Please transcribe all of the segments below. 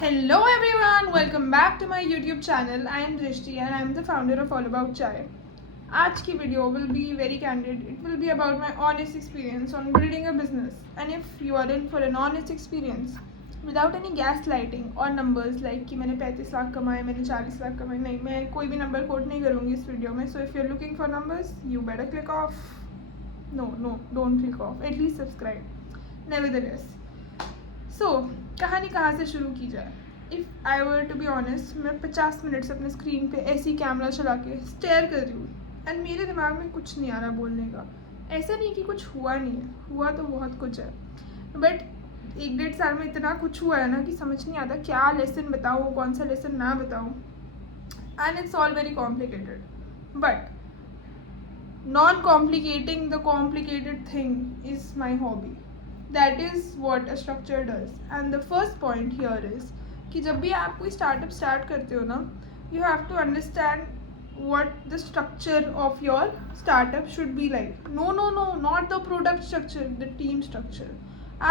Hello everyone, welcome back to my YouTube channel. I am Drishti and I am the founder of All About Chai. आज की video will be very candid. It will be about my honest experience on building a business. And if you are in for an honest experience, without any gaslighting or numbers like कि मैंने 35 लाख कमाए, मैंने 40 लाख कमाए, नहीं, मैं कोई भी number quote नहीं करूँगी इस वीडियो में. So if you're looking for numbers, you better click off. No, don't click off. At least subscribe. Nevertheless. सो कहानी कहाँ से शुरू की जाए. If I were to be honest, मैं 50 मिनट से अपने स्क्रीन पे ऐसी कैमरा चला के स्टेयर कर रही हूँ एंड मेरे दिमाग में कुछ नहीं आ रहा बोलने का. ऐसा नहीं कि कुछ हुआ नहीं है, हुआ तो बहुत कुछ है, बट 1-1.5 साल में इतना कुछ हुआ है ना कि समझ नहीं आता क्या लेसन बताऊँ, कौन सा लेसन ना बताऊँ. And it's all very complicated, but non complicating the complicated thing is my hobby. That is what a structure does. And the first point here is कि जब भी आप कोई स्टार्टअप स्टार्ट करते हो ना, you have to understand what the structure of your startup should be like. No, not the product structure, the team structure.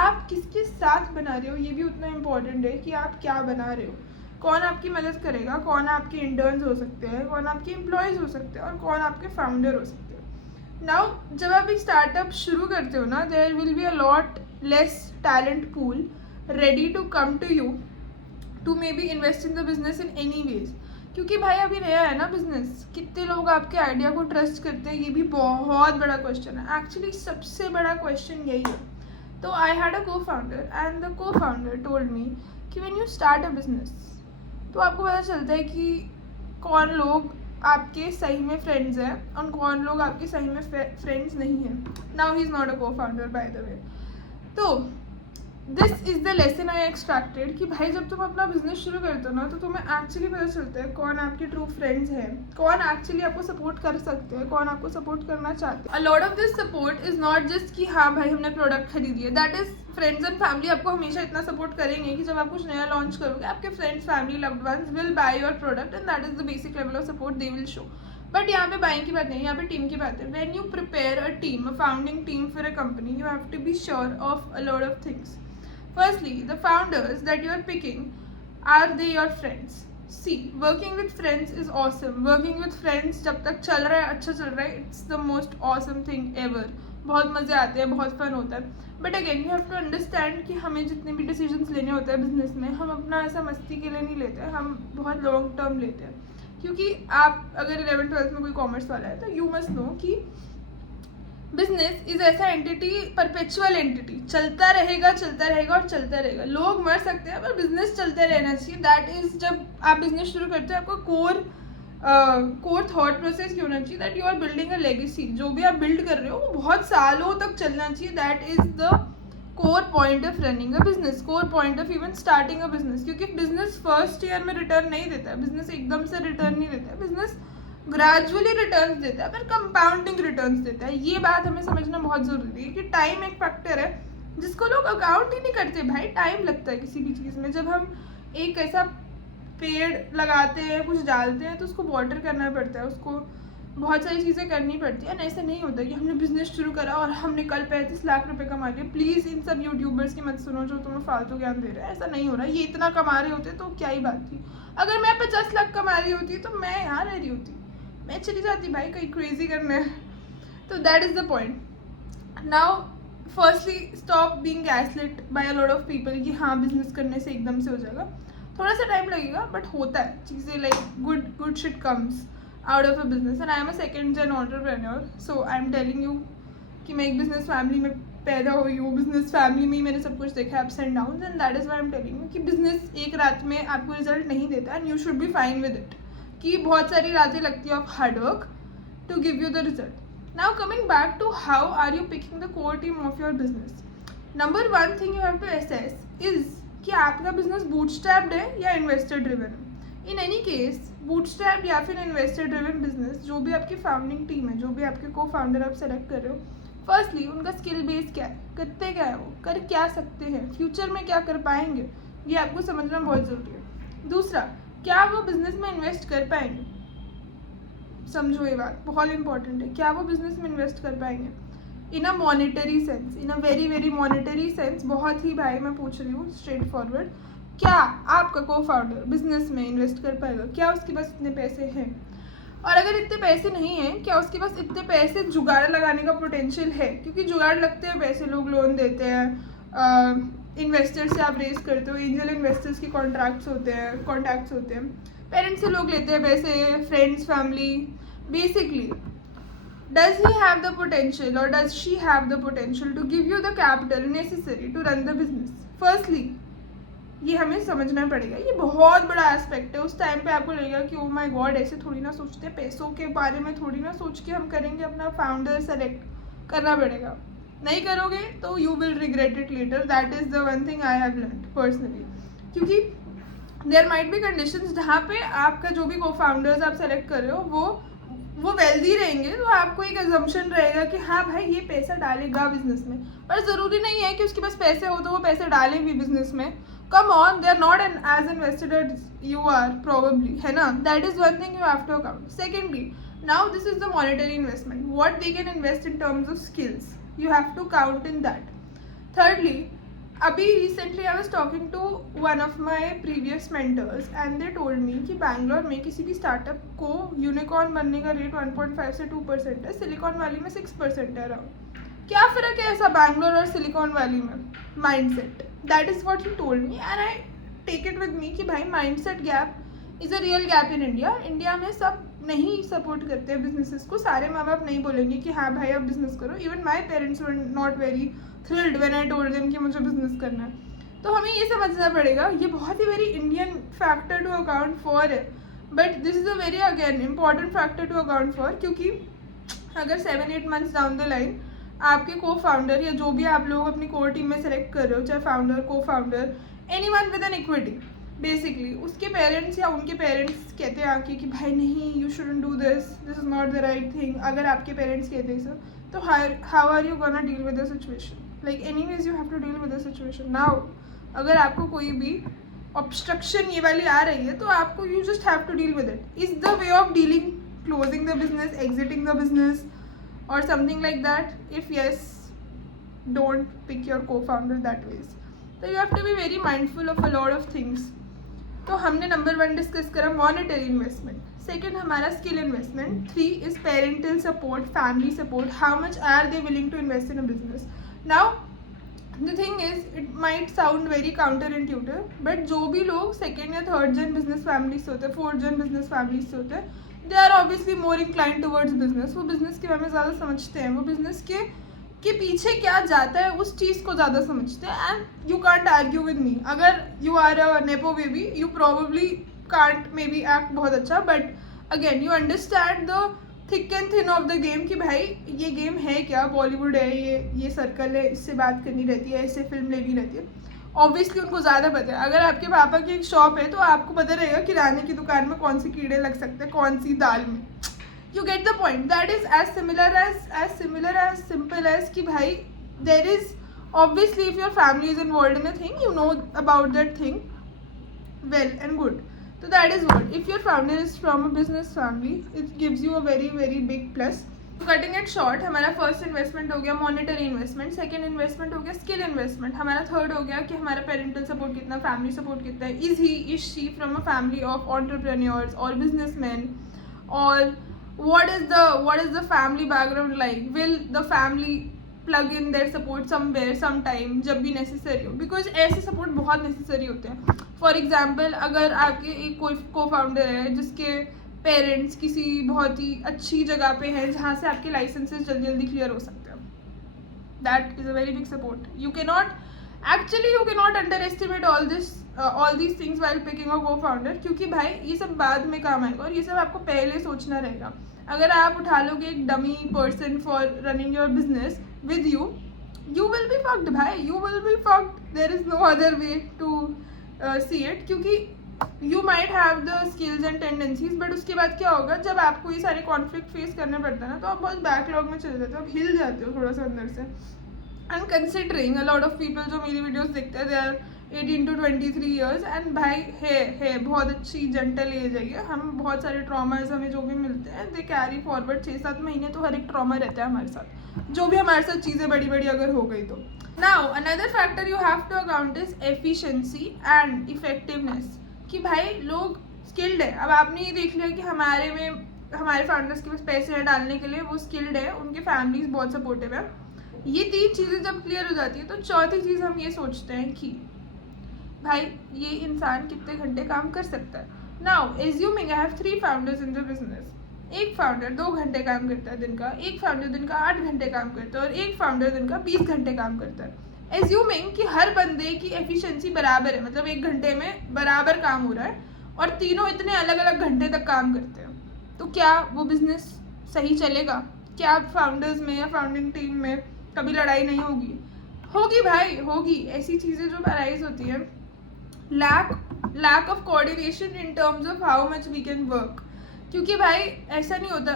आप किसके साथ बना रहे हो ये भी उतना इम्पोर्टेंट है कि आप क्या बना रहे हो. कौन आपकी मदद करेगा, कौन आपके इंटर्न्स हो सकते हैं, कौन आपके एम्प्लॉयज़ हो सकते हैं और कौन आपके फाउंडर हो सकते हैं. नाउ जब आप एक स्टार्टअप शुरू करते हो ना, there will be a lot less talent pool ready to come to you to maybe invest in the business in any ways. क्योंकि भाई अभी नया है ना बिजनेस, कितने लोग आपके आइडिया को ट्रस्ट करते हैं ये भी बहुत बड़ा क्वेश्चन है. एक्चुअली सबसे बड़ा क्वेश्चन यही है. तो आई हैड अ को फाउंडर एंड द को फाउंडर टोल्ड मी कि when you start a business तो आपको पता चलता है कि कौन लोग आपके सही में फ्रेंड्स हैं और कौन लोग आपके सही में फ्रेंड्स नहीं हैं. Now he is not a को फाउंडर बाय द वे. तो this is the lesson I extracted कि भाई जब तुम अपना बिजनेस शुरू करते हो ना तो तुम्हें एक्चुअली पता चलता है कौन आपके ट्रू फ्रेंड्स हैं, कौन एक्चुअली आपको सपोर्ट कर सकते हैं, कौन आपको सपोर्ट करना चाहते हैं. अ lot of this support is not just कि हाँ भाई हमने प्रोडक्ट खरीद लिया. That is friends and family आपको हमेशा इतना सपोर्ट करेंगे कि जब आप कुछ नया लॉन्च करोगे आपके friends, family, loved ones will by your product and that is the basic level of support they will show. But यहाँ पे बाइंग की बात नहीं, यहाँ पे टीम की बात है. When you prepare a team, a founding team for a company, you have to be sure of a lot of things. Firstly, the founders that you are picking, are they your friends? See, working with friends is awesome. Working with friends जब तक चल रहा है, अच्छा चल रहा है, it's the most awesome thing ever. बहुत मज़े आते हैं, बहुत फन होता है. But again you have to understand कि हमें जितने भी डिसीजंस लेने होते हैं बिजनेस में, हम अपना ऐसा मस्ती के लिए नहीं लेते हैं, हम बहुत लॉन्ग टर्म लेते हैं. क्योंकि आप अगर 11th-12th में कोई कॉमर्स वाला है तो यू मस्ट नो कि बिजनेस इज ऐसा एंटिटी, परपेचुअल एंटिटी, चलता रहेगा और चलता रहेगा. लोग मर सकते हैं पर बिजनेस चलते रहना चाहिए. दैट इज जब आप बिजनेस शुरू करते हो आपका कोर थॉट प्रोसेस क्या होना चाहिए, that you are building a legacy. जो भी आप बिल्ड कर रहे हो वो बहुत सालों तक चलना चाहिए. That is the core point of running a business, core point of even starting a business. क्योंकि बिजनेस फर्स्ट ईयर में रिटर्न नहीं देता है, बिजनेस एकदम से रिटर्न नहीं देता है. बिजनेस ग्रेजुअली रिटर्न्स देता है पर कंपाउंडिंग रिटर्न्स देता है. ये बात हमें समझना बहुत ज़रूरी है कि टाइम एक फैक्टर है जिसको लोग अकाउंट ही नहीं करते. भाई टाइम लगता है किसी भी चीज़ में. जब हम एक ऐसा पेड़ लगाते हैं, कुछ डालते हैं तो उसको वाटर करना पड़ता है, उसको बहुत सारी चीज़ें करनी पड़ती है. ऐसा नहीं होता कि हमने बिजनेस शुरू करा और हमने कल 35 लाख रुपए कमा लिए. प्लीज़ इन सब यूट्यूबर्स की मत सुनो जो तुम्हें फालतू ज्ञान दे रहे हैं. ऐसा नहीं हो रहा. ये इतना कमा रहे होते तो क्या ही बात थी. अगर मैं 50 लाख कमा रही होती तो मैं यहाँ रह रही होती, मैं चली जाती भाई कहीं क्रेजी करने. तो that is the point. Now firstly stop being gaslit by a lot of people कि हाँ बिजनेस करने से एकदम से हो जाएगा. थोड़ा सा टाइम लगेगा बट होता है चीज़ें. Like good shit comes out of a business. And I am a second gen entrepreneur. So I am telling you कि मैं एक बिजनेस फैमिली में पैदा हुई हूँ. बिजनेस फैमिली में ही मैंने सब कुछ देखा, ups and down. And that is why I am telling you कि बिजनेस एक रात में आपको रिजल्ट नहीं देता and you should be fine with it. कि बहुत सारी रातें लगती है of hard work to give you the result. Now coming back to how are you picking the core team of your business. Number 1 thing you have to assess is कि आपका business bootstrapped है या investor driven है. In any case bootstrapped या फिर investor driven business, जो भी आपकी फाउंडिंग टीम है, जो भी आपके को फाउंडर आप सेलेक्ट कर रहे हो, फर्स्टली उनका स्किल बेस क्या है, करते क्या है, वो कर क्या सकते हैं, फ्यूचर में क्या कर पाएंगे, ये आपको समझना बहुत ज़रूरी है. दूसरा, क्या वो बिजनेस में इन्वेस्ट कर पाएंगे. समझो ये बात बहुत इंपॉर्टेंट है. क्या वो बिजनेस में इन्वेस्ट कर पाएंगे in a monetary sense, in a very very monetary sense. बहुत ही भाई मैं पूछ रही हूँ स्ट्रेट फॉरवर्ड, क्या आपका को फाउंडर बिजनेस में इन्वेस्ट कर पाएगा? क्या उसके पास इतने पैसे हैं? और अगर इतने पैसे नहीं हैं, क्या उसके पास इतने पैसे जुगाड़ लगाने का पोटेंशियल है? क्योंकि जुगाड़ लगते हैं पैसे, लोग लोन देते हैं, इन्वेस्टर से आप रेस करते हो, एंजल इन्वेस्टर्स के कॉन्ट्रैक्ट्स होते हैं, पेरेंट्स से लोग लेते हैं पैसे, friends, family. Basically does he have the potential or does she have the potential to give you the capital necessary to run the business? Firstly, ये हमें समझना पड़ेगा, ये बहुत बड़ा एस्पेक्ट है। उस टाइम पे आपको लगेगा कि ओ माय गॉड, ऐसे थोड़ी ना सोचते, पैसों के बारे में थोड़ी ना सोच के हम करेंगे, अपना फाउंडर सेलेक्ट करना पड़ेगा। नहीं करोगे तो you will regret it later. That is the one thing I have learned personally, क्योंकि देयर माइट बी कंडीशंस जहाँ पे आपका जो भी को फाउंडर्स आप सेलेक्ट कर रहे हो वो वेल्दी रहेंगे, तो आपको एक अजम्पशन रहेगा कि हाँ भाई ये पैसा डालेगा बिजनेस में। पर ज़रूरी नहीं है कि उसके पास पैसे हो तो वो पैसे डाले भी बिजनेस में। Come on, they are not as invested as you are probably, है ना? That is one thing you have to account. Secondly, now this is the monetary investment, what they can invest in terms of skills, you have to count in that. Thirdly, अभी recently I was talking to one of my previous mentors and they told me कि बैंगलोर में किसी भी startup को unicorn बनने का rate 1.5 से 2% है, सिलिकॉन वैली में 6% है अराउंड। क्या फ़र्क है ऐसा बैंगलोर और सिलिकॉन वैली में? Mindset, that is what he told me and I take it with me कि भाई mindset gap is a real gap in India. India में सब नहीं सपोर्ट करते हैं बिजनेसेस को। सारे माँ बाप नहीं बोलेंगे कि हाँ भाई आप बिजनेस करो। Even my parents were not very thrilled when I told them कि मुझे बिजनेस करना है। तो हमें ये समझना पड़ेगा, ये बहुत ही very Indian factor to account for है, but this is a very again important factor to account for. क्योंकि अगर 7-8 मंथ्स डाउन द लाइन आपके को फाउंडर या जो भी आप लोग अपनी कोर टीम में सेलेक्ट कर रहे हो, चाहे founder, co-founder, anyone with an equity, basically उसके पेरेंट्स या उनके पेरेंट्स कहते हैं आके कि भाई नहीं, you shouldn't do this is not the right thing. अगर आपके पेरेंट्स कहते हैं सर, तो how are you gonna deal with the situation? Like anyways you have to deal with the situation. Now अगर आपको कोई भी ऑब्स्ट्रक्शन ये वाली आ रही है तो आपको you just have to deal with it. Is the way of dealing, closing the business, exiting the business or something like that? If yes, don't pick your co-founder that ways. So you have to be very mindful of a lot of things. तो हमने number 1 discuss करा monetary investment. Second हमारा skill investment. 3 is parental support, family support, how much are they willing to invest in a business. Now the thing is, it might sound very counterintuitive, but जो भी लोग second या third जन business family से होते हैं, fourth जन business family से होते हैं, they are obviously more inclined towards business. वो बिजनेस के बारे में ज़्यादा समझते हैं, वो बिजनेस के पीछे क्या जाता है उस चीज़ को ज़्यादा समझते हैं। And you can't argue with me. अगर you are a nepo baby, you probably can't maybe act बहुत अच्छा, but again you understand the thick and thin of the game कि भाई ये गेम है क्या, बॉलीवुड है, ये सर्कल है, इससे बात करनी रहती है, ऐसे फिल्म लेनी रहती है। ऑब्वियसली उनको ज़्यादा पता है। अगर आपके पापा की एक शॉप है तो आपको पता रहेगा किराने की दुकान में कौन से कीड़े लग सकते हैं, कौन सी दाल में। You get the point. That is as similar as simple as कि भाई there is obviously if your family is involve in a thing, you know about that thing well and good. तो that is what, if your founder is from a business family, it gives you a very very big plus. Cutting it short, हमारा first investment हो गया monetary investment, second investment हो गया skill investment, हमारा third हो गया कि हमारा पेरेंटल सपोर्ट कितना, फैमिली सपोर्ट कितना है, is she from a family of entrepreneurs और बिजनेसमैन, और what is the family background like, will the family plug in their support somewhere sometime जब भी necessary हो, because ऐसे support बहुत necessary होते हैं। फॉर एग्जाम्पल अगर आपके एक कोई को फाउंडर है जिसके पेरेंट्स किसी बहुत ही अच्छी जगह पे हैं जहाँ से आपके लाइसेंसेस जल्दी जल्दी क्लियर हो सकते हैं, that is a very big support. You cannot under estimate all these things while picking अ को फाउंडर, क्योंकि भाई ये सब बाद में काम आएगा और ये सब आपको पहले सोचना रहेगा। अगर आप उठा लोगे एक dummy person for running your business with you will be fucked भाई, you will be fucked. There is no other way to see it, क्योंकि you might have the skills and tendencies, but उसके बाद क्या होगा जब आपको ये सारे कॉन्फ्लिक्ट फेस करने पड़ता है ना, तो आप बहुत बैकलॉग में चले जाते हो, आप हिल जाते हो थोड़ा सा अंदर से। And considering a lot of people जो मेरी वीडियोस देखते हैं, they are 18 to 23 years and भाई है बहुत अच्छी जेंटल एज है ये। हम बहुत सारे ट्रॉमास हमें जो भी मिलते हैं दे कैरी फॉरवर्ड 6-7 महीने तो हर एक ट्रॉमा रहता है हमारे साथ, जो भी हमारे साथ चीज़ें बड़ी बड़ी अगर हो गई तो। Now another factor you have to account is efficiency and effectiveness, कि भाई लोग स्किल्ड है। अब आपने ये देख लिया कि हमारे फाउंडर्स के पास पैसे हैं डालने के लिए, वो स्किल्ड है, उनके फैमिलीज बहुत सपोर्टिव है। ये 3 चीज़ें जब क्लियर हो जाती है तो चौथी चीज़ हम ये सोचते हैं कि भाई ये इंसान कितने घंटे काम कर सकता है। Now assuming I have 3 founders in the business, एक फाउंडर 2 घंटे काम करता है दिन का, एक फाउंडर दिन का 8 घंटे काम करता है और एक फाउंडर दिन का 20 घंटे काम करता है। एज्यूमिंग कि हर बंदे की एफिशिएंसी बराबर है, मतलब 1 घंटे में बराबर काम हो रहा है और तीनों इतने अलग अलग घंटे तक काम करते हैं, तो क्या वो बिजनेस सही चलेगा? क्या फाउंडर्स में या फाउंडिंग टीम में कभी लड़ाई नहीं होगी? होगी भाई, होगी। ऐसी चीज़ें जो अराइज होती है, lack of coordination in terms of how much we can work, क्योंकि भाई ऐसा नहीं होता।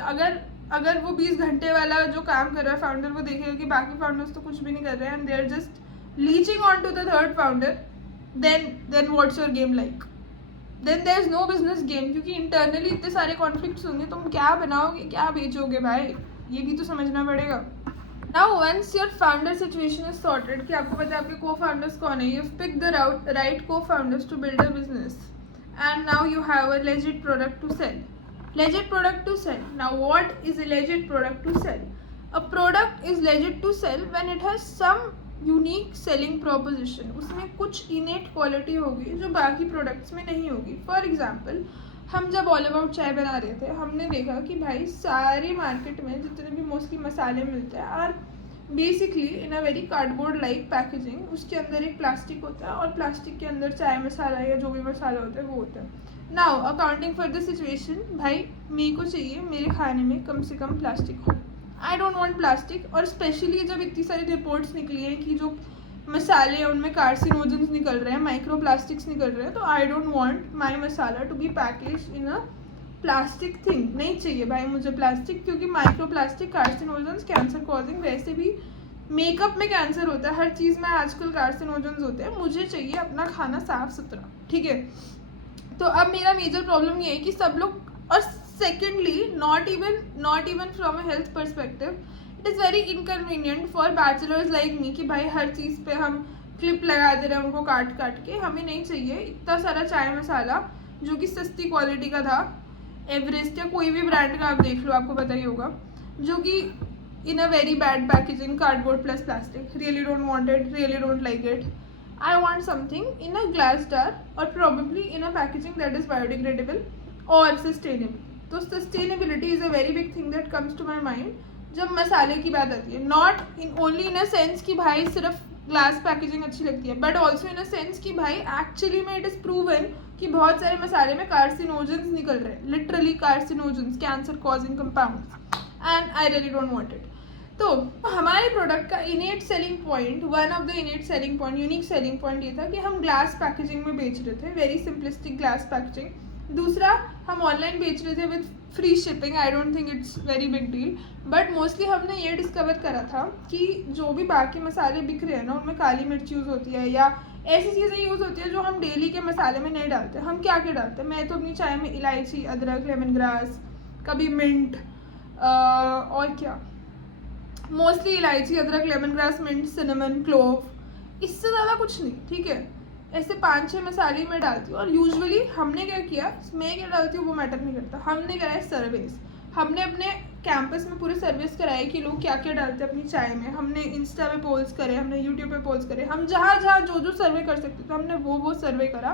अगर वो 20 घंटे वाला जो काम कर रहा है फाउंडर, वो देखेगा कि बाकी फाउंडर्स तो कुछ भी नहीं कर रहे हैं and they are just leeching on to the third founder, then what's your game like? Then there is no business game, क्योंकि इंटरनली इतने सारे कॉन्फ्लिक्ट्स होंगे, तुम क्या बनाओगे, क्या बेचोगे भाई, ये भी तो समझना पड़ेगा। Now once your founder situation is sorted, कि आपको पता है आपके को फाउंडर्स कौन है, you pick the right cofounders to build a business and now you have a legit product to sell. Legit product to sell. Now what is a legit product to sell? A product is legit to sell when it has some unique selling proposition. उसमें कुछ innate quality होगी जो बाकी products में नहीं होगी। For example, हम जब ऑल अबाउट चाय बना रहे थे, हमने देखा कि भाई सारी मार्केट में जितने भी मोस्टली मसाले मिलते हैं और basically in a very cardboard like packaging, उसके अंदर एक प्लास्टिक होता है और प्लास्टिक के अंदर चाय मसाला या जो भी मसाला होता है वो होता है। Now accounting for the situation, भाई मेरे को चाहिए मेरे खाने में कम से कम प्लास्टिक हो, आई डोंट वांट प्लास्टिक। और स्पेशली जब इतनी सारी रिपोर्ट्स निकली हैं कि जो मसाले हैं उनमें कार्सिनोजेंस निकल रहे हैं, माइक्रो प्लास्टिक्स निकल रहे हैं, तो I don't want my masala to be package in a plastic thing. नहीं चाहिए भाई मुझे प्लास्टिक, क्योंकि micro plastic carcinogens cancer causing, वैसे भी मेकअप में कैंसर होता है, हर चीज़ में आजकल कार्सिनोजेंस होते हैं। मुझे चाहिए अपना खाना साफ सुथरा, ठीक है। तो अब मेरा मेजर प्रॉब्लम ये है कि सब लोग, और secondly not even from a health perspective, it is very inconvenient for bachelors like me कि भाई हर चीज़ पे हम क्लिप लगा दे रहे हैं उनको काट के। हमें नहीं चाहिए इतना सारा चाय मसाला जो कि सस्ती क्वालिटी का था, एवरेस्ट या कोई भी ब्रांड का आप देख लो, आपको पता ही होगा, जो कि in a very bad packaging, cardboard plus plastic. Really don't want it, really don't like it. I want something in a glass jar or probably in a packaging that is biodegradable or sustainable. तो sustainability is a very big thing that comes to my mind जब मसाले की बात आती है। Not in only in a sense कि भाई सिर्फ ग्लास पैकेजिंग अच्छी लगती है, but also in a sense कि भाई एक्चुअली में इट इज़ प्रूवन कि बहुत सारे मसाले में कार्सिनोजेंस निकल रहे हैं, literally carcinogens, cancer causing compounds, and I really don't want it. तो हमारे प्रोडक्ट का इनेट selling point, one of the इनेट selling point, unique selling point ये था कि हम ग्लास पैकेजिंग में बेच रहे थे, वेरी सिंपलिस्टिक ग्लास पैकेजिंग। दूसरा, हम ऑनलाइन बेच रहे थे with free shipping. I don't think it's very big deal, but mostly हमने ये डिस्कवर करा था कि जो भी बाकी मसाले बिक रहे हैं ना, उनमें काली मिर्च यूज़ होती है या ऐसी चीज़ें यूज़ होती है जो हम डेली के मसाले में नहीं डालते। हम क्या क्या डालते हैं? मैं तो अपनी चाय में इलायची, अदरक, लेमन ग्रास, कभी मिंट, और क्या, मोस्टली इलायची, अदरक, lemon grass, mint, cinnamon, clove, इससे ज़्यादा कुछ नहीं, ठीक है। ऐसे 5-6 मसाले मैं डालती हूँ। और यूजुअली हमने क्या किया, मैं क्या डालती हूँ वो मैटर नहीं करता, हमने कराया सर्वेस। हमने अपने कैंपस में पूरे सर्विस कराए कि लोग क्या क्या डालते हैं अपनी चाय में। हमने इंस्टा पे पोल्स करे, हमने यूट्यूब पे पोल्स करे, हम जहाँ जहाँ जो सर्वे कर सकते थे हमने वो सर्वे करा।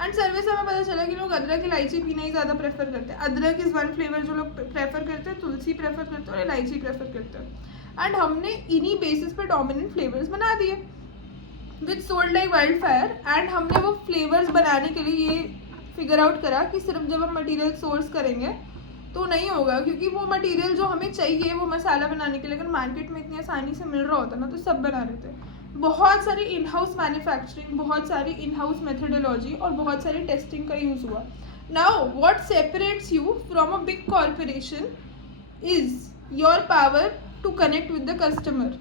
एंड सर्वे से हमें पता चला कि लोग अदरक इलायची पीना ही ज़्यादा प्रेफर करते हैं। अदरक इज़ वन फ्लेवर जो लोग प्रेफर करते हैं, तुलसी प्रेफर करते हैं और इलायची प्रेफर करते हैं। एंड हमने इन्हीं बेसिस पे डोमिनेंट फ्लेवर्स बना दिए which sold like wildfire. And हमने वो फ्लेवर्स बनाने के लिए ये फिगर आउट करा कि सिर्फ जब हम मटेरियल सोर्स करेंगे तो नहीं होगा, क्योंकि वो मटेरियल जो हमें चाहिए वो मसाला बनाने के लिए अगर मार्केट में इतनी आसानी से मिल रहा होता ना तो सब बना रहे थे। बहुत सारी इन हाउस मैन्युफैक्चरिंग, बहुत सारी इन हाउस मेथडोलॉजी और बहुत सारी टेस्टिंग का यूज़ हुआ। Now what separates you from a big corporation is your power to connect with the customer.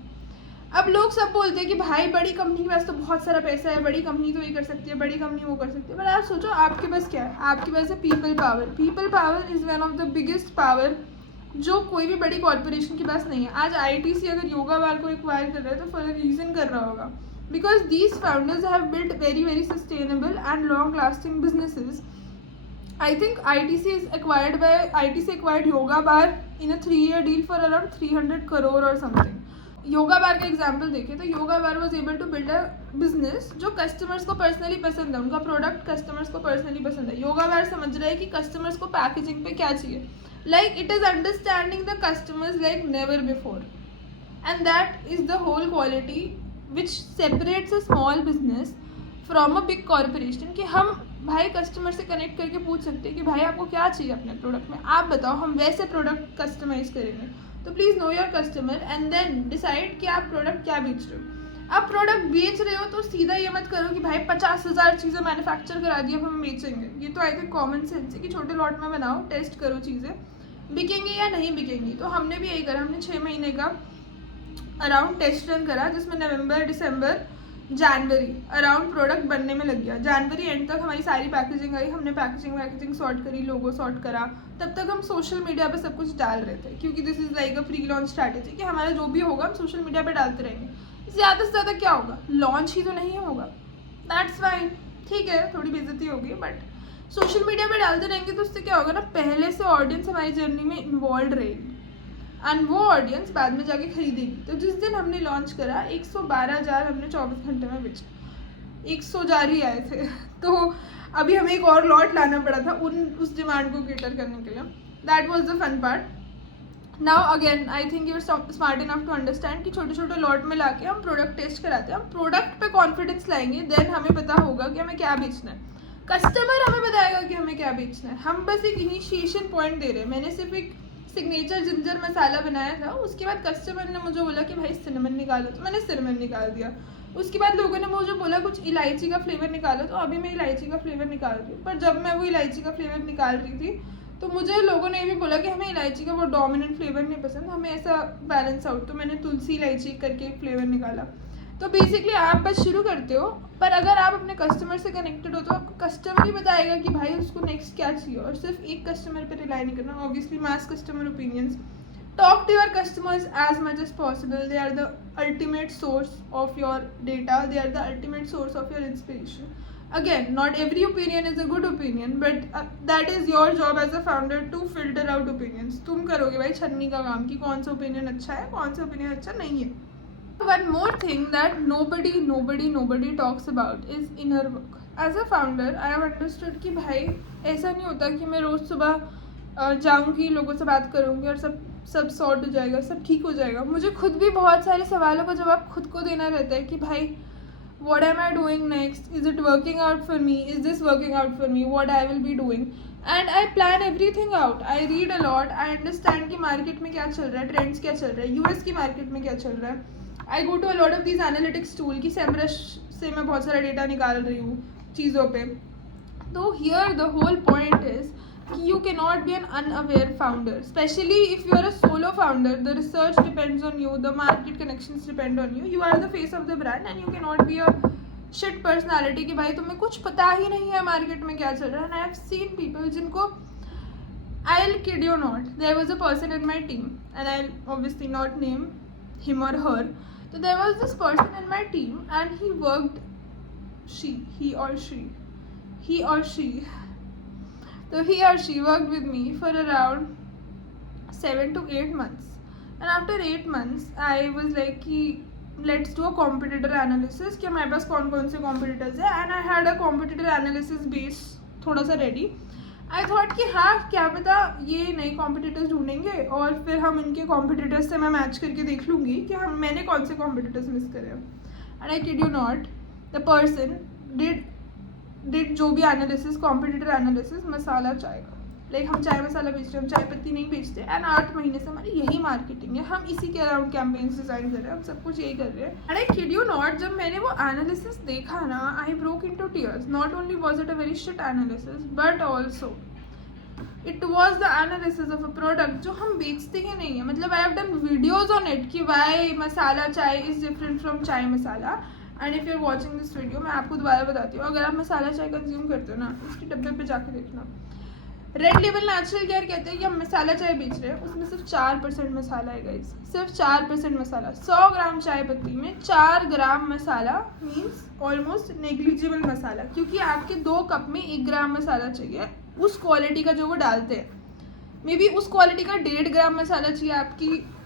अब लोग सब बोलते हैं कि भाई बड़ी कंपनी के पास तो बहुत सारा पैसा है, बड़ी कंपनी तो ये कर सकती है, बड़ी कंपनी वो कर सकती है। पर आप सोचो आपके पास क्या है, आपके पास है people power. People power is one of the biggest power जो कोई भी बड़ी कॉर्पोरेशन के पास नहीं है। आज आईटीसी अगर योगा बार को एक्वायर कर रहा है तो फॉर अ रीज़न कर रहा होगा, because these founders have build very very sustainable and long lasting businesses. I think ITC acquired Yoga Bar in a 3-year deal for around 300 crore or something. Yoga bar का example देखें तो yoga bar was able to build a business जो customers को personally पसंद है, उनका product customers को personally पसंद है. योगा बार समझ रहा है कि कस्टमर्स को पैकेजिंग पे क्या चाहिए. Like it is understanding the customers like never before, and that is the whole quality which separates a small business from a big corporation. कि हम भाई कस्टमर से कनेक्ट करके पूछ सकते हैं कि भाई आपको क्या चाहिए अपने प्रोडक्ट में, आप बताओ, हम वैसे प्रोडक्ट कस्टमाइज करेंगे. तो please know your customer and then decide कि आप प्रोडक्ट क्या बेच रहे हो. आप प्रोडक्ट बेच रहे हो तो सीधा ये मत करो कि भाई 50,000 चीज़ें मैन्युफैक्चर करा दी अब हम बेचेंगे. ये तो आई थिंक कॉमन सेंस है कि छोटे लॉट में बनाओ, टेस्ट करो चीज़ें बिकेंगी या नहीं बिकेंगी. तो हमने भी यही करा. हमने 6 महीने का अराउंड टेस्ट रन करा जिसमें नवंबर, दिसंबर, जनवरी अराउंड प्रोडक्ट बनने में लग गया. जनवरी एंड तक हमारी सारी पैकेजिंग आई, हमने पैकेजिंग सॉर्ट करी, लोगो सॉर्ट करा. तब तक हम सोशल मीडिया पे सब कुछ डाल रहे थे क्योंकि this is like a pre launch strategy कि हमारा जो भी होगा हम सोशल मीडिया पे डालते रहेंगे. ज़्यादा से ज़्यादा क्या होगा, लॉन्च ही तो नहीं होगा. दैट्स फाइन, ठीक है, थोड़ी बेइज्जती होगी, बट सोशल मीडिया पे डालते रहेंगे तो उससे क्या होगा ना, पहले से ऑडियंस हमारी जर्नी में इन्वॉल्व रहेगी एंड वो ऑडियंस बाद में जाके खरीदेगी. तो जिस दिन हमने लॉन्च करा 112,000 हमने 24 घंटे में बेचे. 100 जार ही आए थे. तो अभी हमें एक और लॉट लाना पड़ा था उस डिमांड को केटर करने के लिए. That was the fun part. Now again I think you are smart enough to understand कि छोटे छोटे लॉट में लाके हम प्रोडक्ट टेस्ट कराते हैं. हम प्रोडक्ट पे कॉन्फिडेंस लाएंगे, देन हमें पता होगा कि हमें क्या बेचना है. कस्टमर हमें बताएगा कि हमें क्या बेचना है. हम बस एक इनिशिएशन पॉइंट दे रहे हैं. मैंने सिर्फ एक सिग्नेचर जिंजर मसाला बनाया था, उसके बाद कस्टमर ने मुझे बोला कि भाई सिनेमन निकालो, तो मैंने सिनेमन निकाल दिया. उसके बाद लोगों ने मुझे बोला कुछ इलायची का फ्लेवर निकालो, तो अभी मैं इलायची का फ्लेवर निकाल रही हूँ. पर जब मैं वो इलायची का फ्लेवर निकाल रही थी तो मुझे लोगों ने ये भी बोला कि हमें इलायची का वो डोमिनेंट फ्लेवर नहीं पसंद, हमें ऐसा बैलेंस आउट. तो मैंने तुलसी इलायची करके एक फ्लेवर निकाला. तो बेसिकली आप बस शुरू करते हो, पर अगर आप अपने कस्टमर से कनेक्टेड हो तो आपको कस्टमर ही बताएगा कि भाई उसको नेक्स्ट क्या चाहिए. और सिर्फ एक कस्टमर पे रिलाई नहीं करना. Obviously mass customer opinions. Talk to your customers as much as possible. They are the ultimate source of your data. They are the ultimate source of your inspiration. Again, not every opinion is a good opinion, but that is your job as a founder to filter out opinions. तुम करोगे भाई छन्नी का काम कि कौन सा opinion अच्छा है, कौन सा ओपिनियन अच्छा नहीं है. One more thing that nobody talks about is inner work. As a founder, I have understood कि भाई ऐसा नहीं होता कि मैं रोज़ सुबह जाऊँगी, लोगों से बात करूँगी और सब सॉर्ट हो जाएगा, सब ठीक हो जाएगा. मुझे खुद भी बहुत सारे सवालों का जवाब खुद को देना रहता है कि भाई what am I doing next? Is it working out for me? Is this working out for me? What I will be doing? And I plan everything out. I read a lot. I understand कि market में क्या चल रहा है, trends क्या चल रहा है, यूएस की मार्केट में क्या चल रहा है. I go to a lot of these analytics tool कि SEMrush से मैं बहुत सारा डेटा निकाल रही हूँ चीज़ों पे. तो here the whole point is you cannot be an unaware founder, especially if you are a solo founder. The research depends on you, the market connections depend on you. You are the face of the brand and you cannot be a shit personality कि भाई तुम्हें कुछ पता ही नहीं है market में क्या चल रहा है. And I have seen people जिनको, I'll kid you not, there was a person in my team and I'll obviously not name him or her. So there was this person in my team and he worked, he or she So he or she worked with me for around 7 to 8 months. And after 8 months, I was like कि let's do a competitor analysis कि हमारे पास कौन कौन से competitors है. And I had a competitor analysis base थोड़ा सा ready. I thought कि हाँ क्या पता ये नए competitors ढूंढेंगे और फिर हम इनके competitors से मैं मैच करके देख लूँगी कि मैंने कौन से competitors मिस करे हैं. And I kid you not, the person did जो भी एनालिसिस, कॉम्पिटिटर एनालिसिस मसाला चाय का. लाइक हम चाय मसाला बेच रहे हैं, हम चाय पत्ती नहीं बेचते. एंड 8 महीने से हमारी यही मार्केटिंग है, हम इसी के अराउंड कैंपेन्स डिज़ाइन कर रहे हैं, हम सब कुछ यही कर रहे हैं. And I kid you not, जब मैंने वो एनालिसिस देखा ना, I broke into tears. Not only was it a very shit analysis but also it was the analysis of a product जो हम बेचते ही नहीं है. मतलब I have done videos on it कि why masala chai is different from chai masala. And if you are watching this video, मैं आपको दोबारा बताती हूँ, अगर आप मसाला चाय कंज्यूम करते हो ना, उसके डब्बे पे जाके देखना, रेड लेबल नेचुरल केयर कहते हैं कि हम मसाला चाय बेच रहे हैं, उसमें सिर्फ 4% मसाला है गाइस, सिर्फ 4% मसाला. 100 ग्राम चाय पत्ती में 4 ग्राम मसाला मीन्स ऑलमोस्ट नेग्लिजिबल मसाला, क्योंकि आपके 2 कप में 1 ग्राम मसाला चाहिए उस क्वालिटी का जो वो डालते हैं. मे बी उस क्वालिटी का 1.5 ग्राम मसाला चाहिए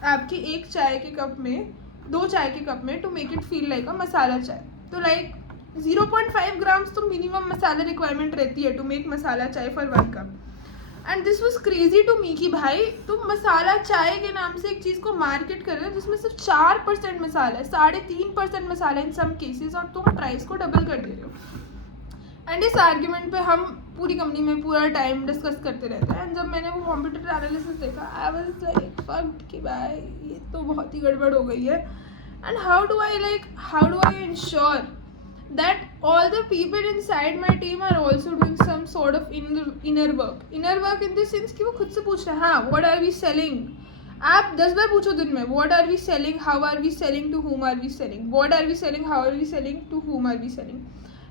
आपकी एक चाय के कप में, 2 चाय के कप में, to make it feel like a masala chai. तो लाइक 0.5 ग्राम्स तो मिनिमम मसाला रिक्वायरमेंट रहती है to make masala chai for 1 cup. And this was crazy to me कि भाई तुम मसाला चाय के नाम से एक चीज़ को मार्केट कर रहे हो जिसमें सिर्फ 4% मसाला है, 3.5% मसाला इन सम केसेस, और तुम प्राइस को डबल कर दे रहे हो. एंड इस आर्ग्यूमेंट पे हम पूरी कंपनी में पूरा टाइम डिस्कस करते रहते हैं. एंड जब मैंने वो कॉम्पिटिटर एनालिसिस देखा, आई वाज लाइक फक्ड कि भाई ये तो बहुत ही गड़बड़ हो गई है. And how do I ensure that all the people inside my team are also doing some sort of inner work in the sense कि वो खुद से पूछ रहे हैं, हाँ what are we selling. आप 10 बार पूछो दिन में, what are we selling, how are we selling, to whom are we selling, what are we selling, how are we selling, to whom are we selling.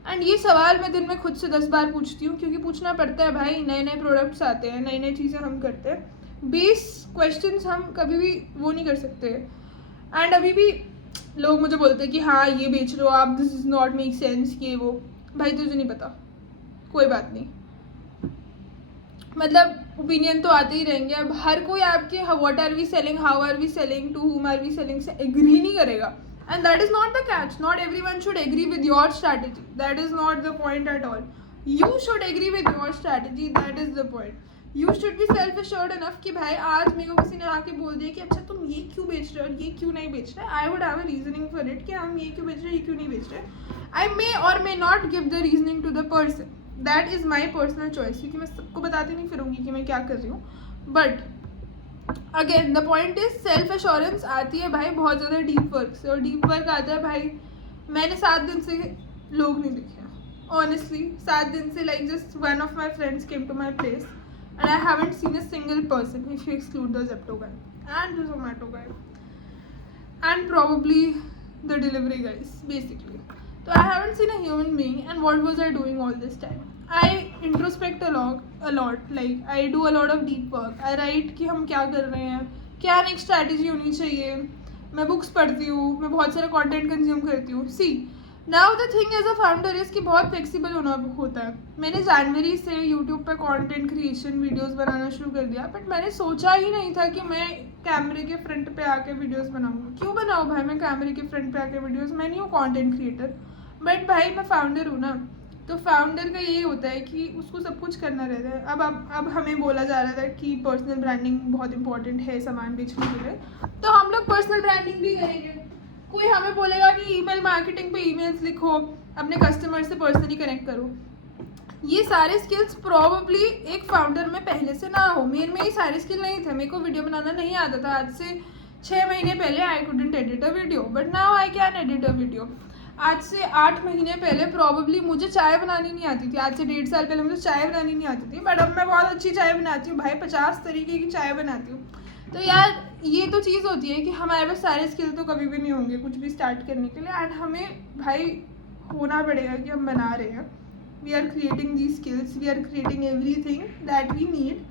And ये सवाल मैं दिन में खुद से 10 बार पूछती हूँ, क्योंकि पूछना पड़ता है भाई. नए नए प्रोडक्ट्स आते हैं, नई नई चीज़ें हम करते हैं, बेस क्वेश्चंस हम कभी भी वो नहीं कर सकते. एंड अभी भी लोग मुझे बोलते हैं कि हाँ ये बेच रहे हो आप, this is not make sense, ये वो. भाई तुझे नहीं पता, कोई बात नहीं, मतलब ओपिनियन तो आते ही रहेंगे. अब हर कोई आपके what are we selling, how are we selling, to whom are we selling से एग्री नहीं करेगा. And that is not the catch. Not everyone should agree with your strategy, that is not the point at all. You should agree with your strategy, that is the point. You should be self assured enough कि भाई आज मेरे को किसी ने आके बोल दिया कि अच्छा तुम ये क्यों बेच रहे हो और ये क्यों नहीं बेच रहे. I would have a reasoning for it कि हम ये क्यों बेच रहे हैं, ये क्यों नहीं बेच रहे. आई मे और may not give the reasoning to the person, that is my personal choice, क्योंकि मैं सबको बताती नहीं फिरूंगी कि मैं क्या कर रही हूँ. But again the point is self assurance आती है भाई बहुत ज़्यादा डीप वर्क से, और डीप वर्क आता है भाई. मैंने 7 दिन से लोग नहीं दिखे ऑनेस्टली, 7 दिन से. Like just one of my friends came to my place and I haven't seen a single person if you exclude the Zepto guy and the Zomato guy and probably the delivery guys basically. So I haven't seen a human being, and what was I doing all this time? I introspect a lot, like I do a lot of deep work. I write कि हम क्या कर रहे हैं, क्या next strategy होनी चाहिए. मैं बुक्स पढ़ती हूँ, मैं बहुत सारा कंटेंट कंज्यूम करती हूँ. See now the thing as a founder is कि बहुत फ्लेक्सिबल होना होता है. मैंने जनवरी से यूट्यूब पे कंटेंट क्रिएशन वीडियोस बनाना शुरू कर दिया, बट मैंने सोचा ही नहीं था कि मैं कैमरे के फ्रंट पे आके वीडियोस बनाऊँगी. क्यों बनाऊँ भाई मैं कैमरे के फ्रंट पे आके वीडियोस, मैं नहीं हूँ कंटेंट क्रिएटर, बट भाई मैं फाउंडर हूँ ना. तो फाउंडर का यही होता है कि उसको सब कुछ करना रहता है. अब हमें बोला जा रहा था कि पर्सनल ब्रांडिंग बहुत इंपॉर्टेंट है सामान बेचने के लिए, तो हम लोग पर्सनल ब्रांडिंग भी करेंगे. कोई हमें बोलेगा कि ईमेल मार्केटिंग पे ईमेल्स लिखो, अपने कस्टमर से पर्सनली कनेक्ट करो. ये सारे स्किल्स प्रॉबली एक फाउंडर में पहले से ना हो. मेरे में ये सारे स्किल नहीं थे. मेरे को वीडियो बनाना नहीं आता था. आज से 6 महीने पहले I couldn't edit a video, but now I can edit a video. आज से 8 महीने पहले प्रॉबली मुझे चाय बनानी नहीं आती थी. आज से 1.5 साल पहले मुझे चाय बनानी नहीं आती थी, बट अब मैं बहुत अच्छी चाय बनाती हूँ भाई. 50 तरीके की चाय बनाती हूँ. तो यार ये तो चीज़ होती है कि हमारे पास सारे स्किल तो कभी भी नहीं होंगे कुछ भी स्टार्ट करने के लिए. एंड हमें भाई होना पड़ेगा कि हम बना रहे हैं. We are creating the skills, we are creating everything that we need.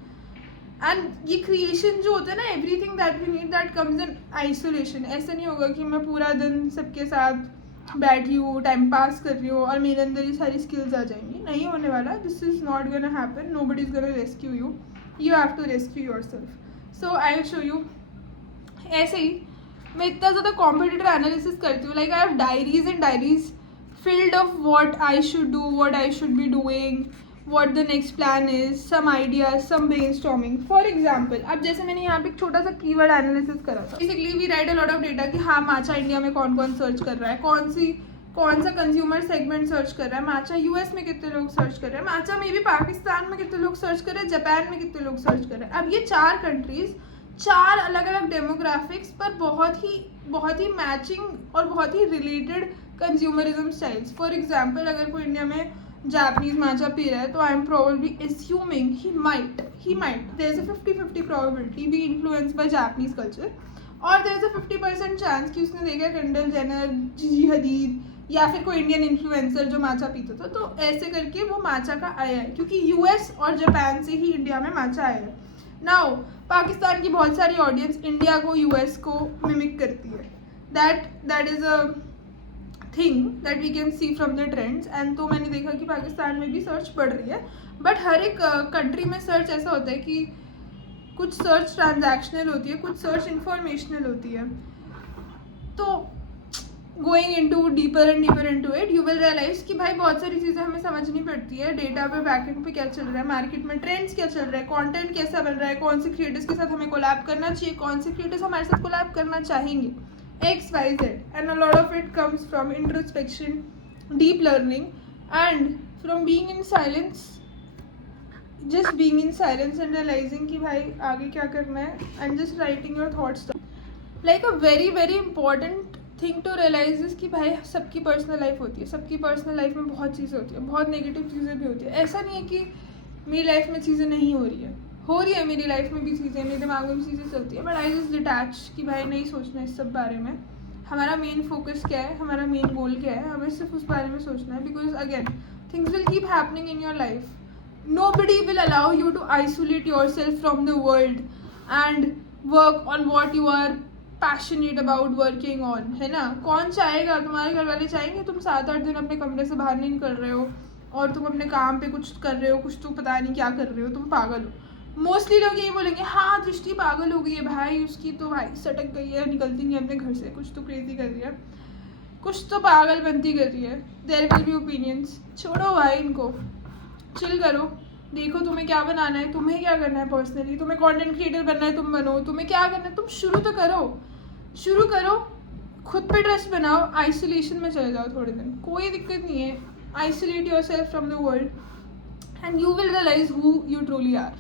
And ये क्रिएशन जो होता है ना, everything that we need, that comes in isolation. ऐसा नहीं होगा कि मैं पूरा दिन सबके साथ बैठी हूँ, टाइम पास कर रही हूँ और मेरे अंदर ये सारी स्किल्स आ जाएंगी. नहीं होने वाला. This is not gonna happen. Nobody is gonna rescue you. You have to rescue yourself. So I will show you. ऐसे ही मैं इतना ज़्यादा कॉम्पिटिटर एनालिसिस करती हूँ. Like I have diaries and diaries filled of what I should do, what I should be doing, what the next plan is, some ideas, some brainstorming. For example, अब जैसे मैंने यहाँ पे एक छोटा सा कीवर्ड एनालिसिस करा था. Basically we write a lot of data कि हाँ माचा इंडिया में कौन कौन सर्च कर रहा है, कौन सा कंज्यूमर सेगमेंट सर्च कर रहा है, माचा यूएस में कितने लोग सर्च कर रहे हैं, माचा में भी पाकिस्तान में कितने लोग सर्च कर रहे हैं, जापान में कितने लोग सर्च कर रहे हैं. अब ये 4 कंट्रीज 4 अलग अलग डेमोग्राफिक्स पर बहुत ही मैचिंग और बहुत ही related consumerism styles. For example अगर कोई इंडिया में Japanese matcha पी रहा है, तो I am probably assuming he might there is a 50-50 probability be influenced by Japanese culture, और there is a 50% chance कि उसने देखा कंडल जेनर, जीजी हदीद या फिर कोई इंडियन इन्फ्लुएंसर जो माचा पीता था, तो ऐसे करके वो माचा का आया है, क्योंकि यूएस और जापान से ही इंडिया में माचा आया है. नाउ पाकिस्तान की बहुत सारी ऑडियंस इंडिया को यूएस को मिमिक करती है. That is a thing that we can see from the trends. And तो मैंने देखा कि पाकिस्तान में भी सर्च बढ़ रही है, बट हर एक कंट्री में सर्च ऐसा होता है कि कुछ सर्च ट्रांजैक्शनल होती है, कुछ सर्च इंफॉर्मेशनल होती है. तो going into deeper and deeper into it, you will realise कि भाई बहुत सारी चीज़ें हमें समझनी पड़ती है. डेटा पे, बैकएंड पे क्या चल रहा है, मार्केट में ट्रेंड्स क्या चल रहा है, कंटेंट कैसा बन रहा है, कौन से क्रिएटर्स के साथ हमें कोलैब करना चाहिए, कौन से क्रिएटर्स हमारे साथ कोलैब करना चाहेंगे, XYZ. And a lot of it comes from introspection, deep learning, and from being in silence, just being in silence and realising कि भाई आगे क्या करना है, and just writing your thoughts. Like a very very important thing to realise is कि भाई सबकी personal life होती है, सबकी पर्सनल लाइफ में बहुत चीज़ें होती है, बहुत नेगेटिव चीज़ें भी होती है. ऐसा नहीं है कि मेरी लाइफ में चीज़ें नहीं हो रही है मेरी लाइफ में भी चीज़ें, मेरे दिमाग में भी चीज़ें चलती है, बट आई जस्ट डिटैच कि भाई नहीं सोचना इस सब बारे में. हमारा मेन फोकस क्या है, हमारा मेन गोल क्या है, हमें सिर्फ उस बारे में सोचना है. Because again things will keep happening in your life. Nobody will allow you to isolate yourself from the world and work on what you are passionate about working on, है ना. कौन चाहेगा, तुम्हारे घर वाले चाहेंगे तुम 7-8 दिन अपने कमरे से बाहर नहीं निकल रहे हो और तुम अपने काम पे कुछ कर रहे हो, कुछ तो पता नहीं क्या कर रहे हो, तुम पागल हो. मोस्टली लोग यही बोलेंगे, हाँ दृष्टि पागल हो गई है भाई, उसकी तो भाई सटक गई है, निकलती नहीं अपने घर से, कुछ तो क्रेजी कर रही है, कुछ तो पागल बनती कर रही है. There will be opinions. छोड़ो भाई इनको, चिल करो. देखो तुम्हें क्या बनाना है, तुम्हें क्या करना है पर्सनली, तुम्हें कंटेंट क्रिएटर बनना है, तुम बनो. तुम्हें क्या करना है, तुम शुरू करो, खुद पे ट्रस्ट बनाओ, आइसोलेशन में चले जाओ थोड़े दिन, कोई दिक्कत नहीं है. Isolate yourself from the world and you will realise who you truly are.